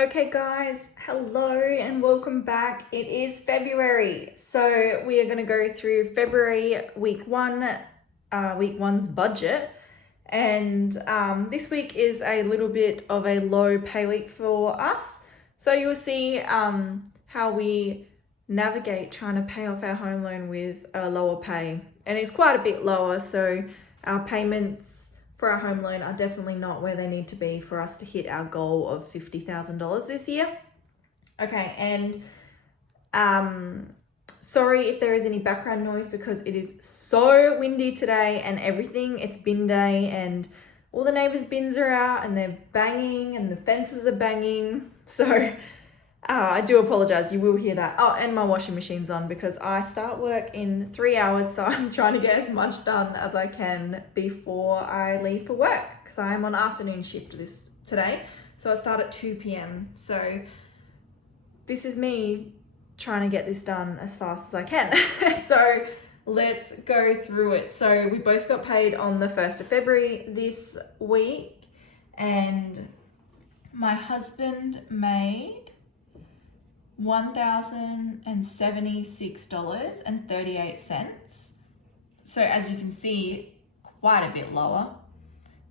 Okay guys, hello and welcome back. It is February, so we are going to go through February week one's budget. And this week is a little bit of a low pay week for us. So you'll see how we navigate trying to pay off our home loan with a lower pay. And it's quite a bit lower, so our payments for our home loan are definitely not where they need to be for us to hit our goal of $50,000 this year. Okay, and sorry if there is any background noise because it is so windy today and everything. It's bin day and all the neighbors' bins are out and they're banging and the fences are banging. So I do apologize, you will hear that. Oh, and my washing machine's on because I start work in 3 hours, so I'm trying to get as much done as I can before I leave for work because I am on afternoon shift today. So I start at 2 p.m. So this is me trying to get this done as fast as I can. So let's go through it. So we both got paid on the 1st of February this week, and my husband made $1,076.38. So as you can see, quite a bit lower.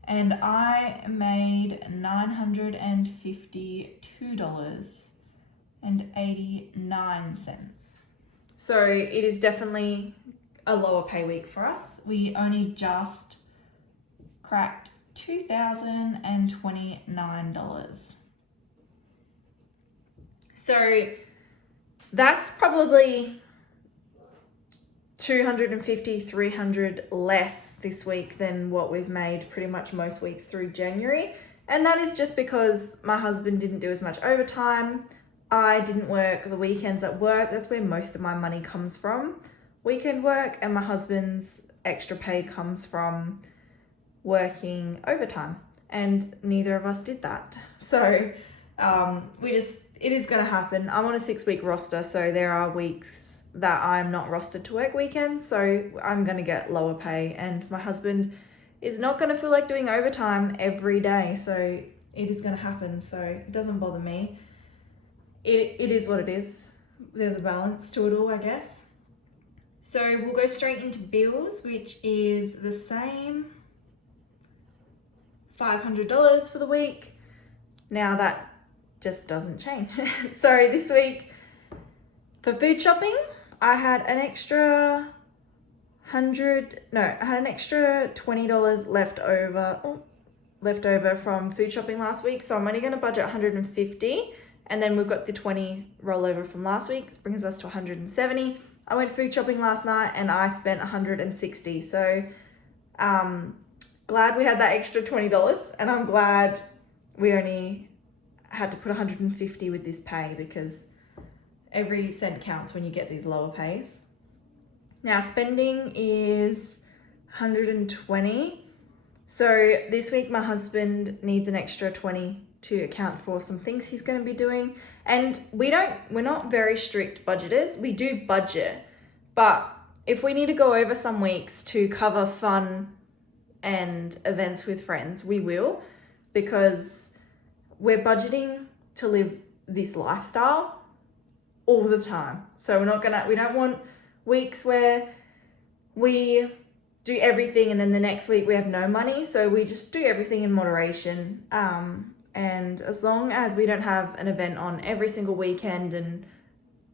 And I made $952.89. So it is definitely a lower pay week for us. We only just cracked $2,029. So that's probably 250, 300 less this week than what we've made pretty much most weeks through January. And that is just because my husband didn't do as much overtime. I didn't work the weekends at work. That's where most of my money comes from, weekend work, and my husband's extra pay comes from working overtime. And neither of us did that. So it is going to happen. I'm on a 6-week roster, so there are weeks that I'm not rostered to work weekends, so I'm going to get lower pay, and my husband is not going to feel like doing overtime every day, so it is going to happen, so it doesn't bother me. It is what it is. There's a balance to it all, I guess. So we'll go straight into bills, which is the same $500 for the week. Now that just doesn't change. So this week for food shopping, I had an extra $20 left over from food shopping last week. So I'm only going to budget $150, and then we've got the 20 rollover from last week. This brings us to $170. I went food shopping last night and I spent $160. So glad we had that extra $20, and I'm glad we only had to put $150 with this pay because every cent counts when you get these lower pays. Now spending is $120. So this week my husband needs an extra $20 to account for some things he's going to be doing. And we're not very strict budgeters. We do budget, but if we need to go over some weeks to cover fun and events with friends, we will, because we're budgeting to live this lifestyle all the time. So we don't want weeks where we do everything and then the next week we have no money. So we just do everything in moderation. And as long as we don't have an event on every single weekend and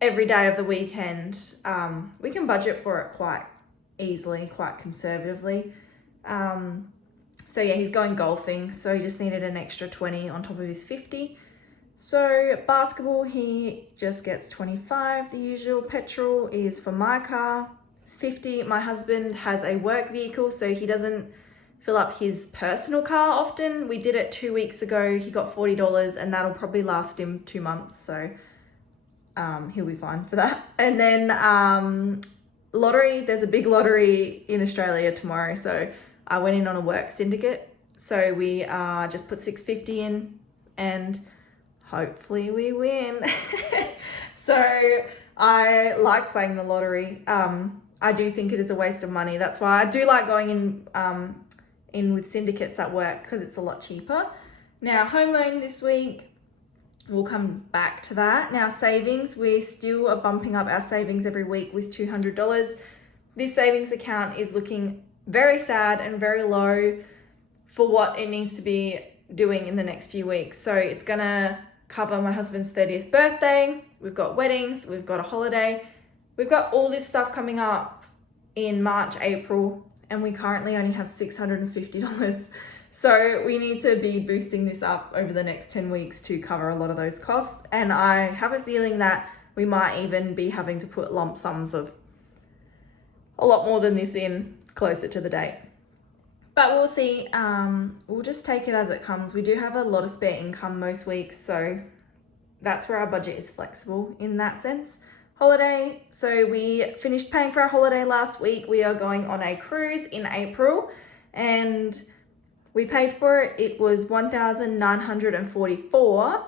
every day of the weekend, we can budget for it quite easily, quite conservatively. So yeah, he's going golfing, so he just needed an extra 20 on top of his 50. So basketball, he just gets 25. The usual petrol is for my car, it's 50. My husband has a work vehicle, so he doesn't fill up his personal car often. We did it 2 weeks ago. He got $40, and that'll probably last him 2 months, so he'll be fine for that. And then lottery, there's a big lottery in Australia tomorrow, so I went in on a work syndicate. So we just put $650 in and hopefully we win. So I like playing the lottery. I do think it is a waste of money. That's why I do like going in with syndicates at work, because it's a lot cheaper. Now home loan this week, we'll come back to that. Now savings, we still are bumping up our savings every week with $200. This savings account is looking very sad and very low for what it needs to be doing in the next few weeks. So it's gonna cover my husband's 30th birthday, we've got weddings, we've got a holiday, we've got all this stuff coming up in March, April, and we currently only have $650. So we need to be boosting this up over the next 10 weeks to cover a lot of those costs. And I have a feeling that we might even be having to put lump sums of a lot more than this in closer to the date. But we'll see. We'll just take it as it comes. We do have a lot of spare income most weeks, so that's where our budget is flexible in that sense. Holiday, so we finished paying for our holiday last week. We are going on a cruise in April, and we paid for it. It was $1,944,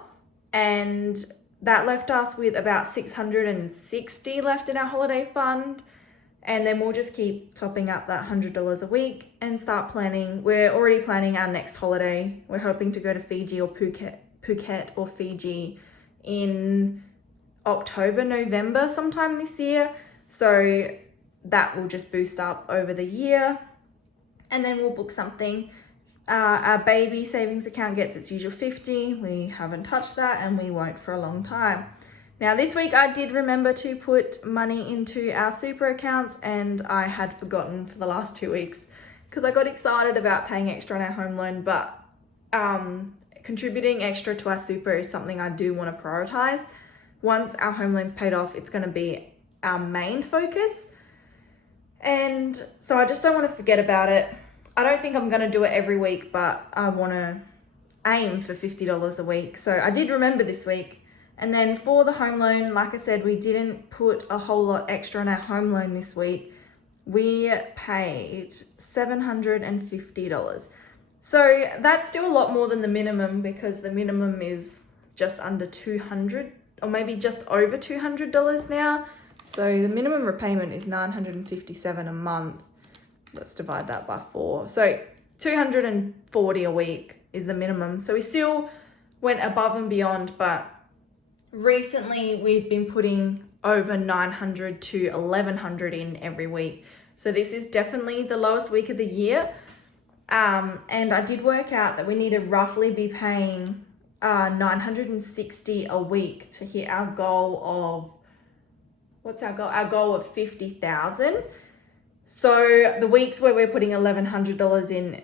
and that left us with about $660 left in our holiday fund. And then we'll just keep topping up that $100 a week and start planning. We're already planning our next holiday. We're hoping to go to Fiji or Phuket or Fiji in October, November sometime this year. So that will just boost up over the year. And then we'll book something. Our baby savings account gets its usual 50. We haven't touched that and we won't for a long time. Now this week I did remember to put money into our super accounts, and I had forgotten for the last 2 weeks because I got excited about paying extra on our home loan, but contributing extra to our super is something I do want to prioritize. Once our home loan's paid off, it's going to be our main focus, and so I just don't want to forget about it. I don't think I'm going to do it every week, but I want to aim for $50 a week. So I did remember this week. And then for the home loan, like I said, we didn't put a whole lot extra on our home loan this week. We paid $750. So that's still a lot more than the minimum, because the minimum is just under $200 or maybe just over $200 now. So the minimum repayment is $957 a month. Let's divide that by 4. So $240 a week is the minimum. So we still went above and beyond, but recently we've been putting over $900 to $1,100 in every week. So this is definitely the lowest week of the year. And I did work out that we need to roughly be paying $960 a week to hit our goal of, what's our goal? Our goal of $50,000. So the weeks where we're putting $1,100 in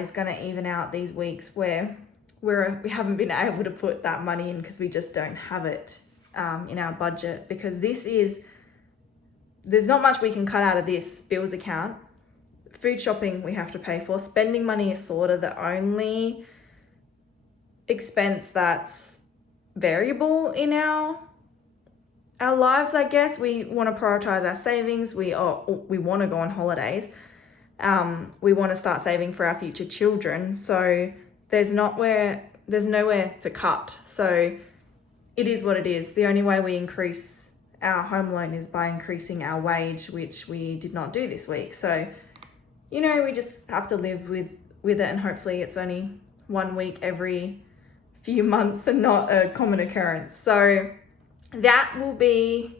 is going to even out these weeks where we haven't been able to put that money in because we just don't have it in our budget, because there's not much we can cut out of this bills account. Food shopping we have to pay for. Spending money is sort of the only expense that's variable in our lives, I guess. We want to prioritize our savings. We want to go on holidays. We want to start saving for our future children. So there's nowhere to cut. So it is what it is. The only way we increase our home loan is by increasing our wage, which we did not do this week. So, we just have to live with it, and hopefully it's only 1 week every few months and not a common occurrence. So that will be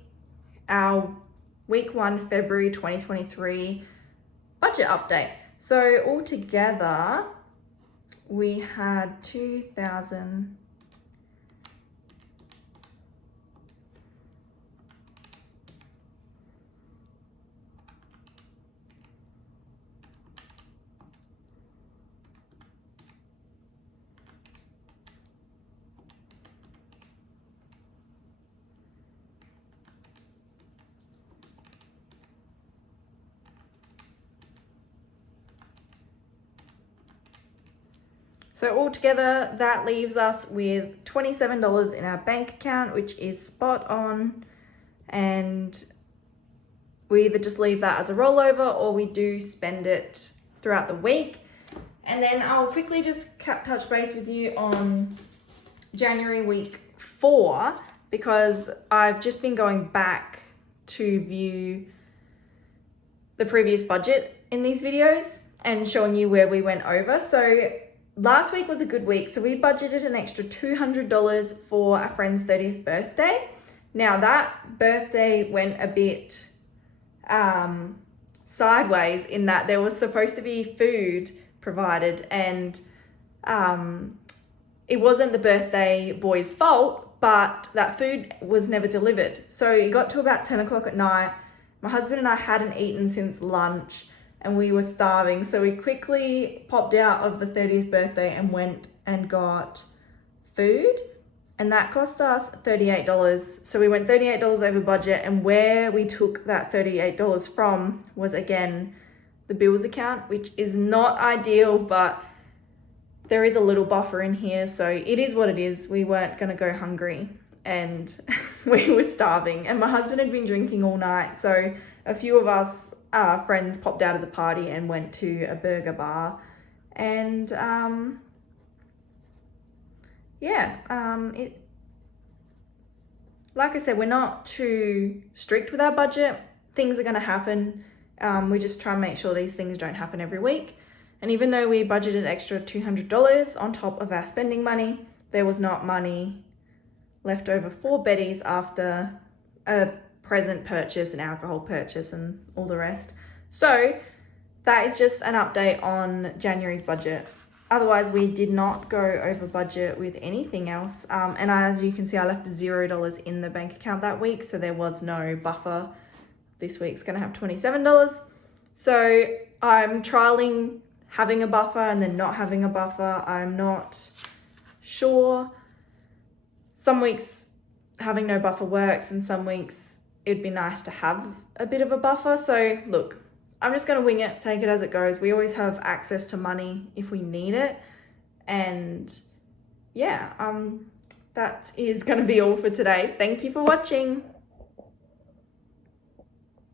our week 1, February 2023 budget update. So altogether, we had 2,000. So altogether, that leaves us with $27 in our bank account, which is spot on. And we either just leave that as a rollover or we do spend it throughout the week. And then I'll quickly just touch base with you on January week 4, because I've just been going back to view the previous budget in these videos and showing you where we went over. So last week was a good week. So we budgeted an extra $200 for a friend's 30th birthday. Now that birthday went a bit sideways in that there was supposed to be food provided, and it wasn't the birthday boy's fault, but that food was never delivered. So it got to about 10 o'clock at night. My husband and I hadn't eaten since lunch and we were starving. So we quickly popped out of the 30th birthday and went and got food. And that cost us $38. So we went $38 over budget, and where we took that $38 from was, again, the bills account, which is not ideal, but there is a little buffer in here. So it is what it is. We weren't going to go hungry, and we were starving. And my husband had been drinking all night. So a few of us friends popped out of the party and went to a burger bar. And like I said, we're not too strict with our budget. Things are going to happen. We just try and make sure these things don't happen every week. And even though we budgeted extra $200 on top of our spending money, there was not money left over for Betty's after a present purchase, an alcohol purchase, and all the rest. So that is just an update on January's budget. Otherwise, we did not go over budget with anything else. And as you can see, I left $0 in the bank account that week, so there was no buffer. This week's going to have $27. So I'm trialing having a buffer and then not having a buffer. I'm not sure. Some weeks having no buffer works, and some weeks it'd be nice to have a bit of a buffer. So look, I'm just going to wing it, take it as it goes. We always have access to money if we need it. And yeah, that is going to be all for today. Thank you for watching.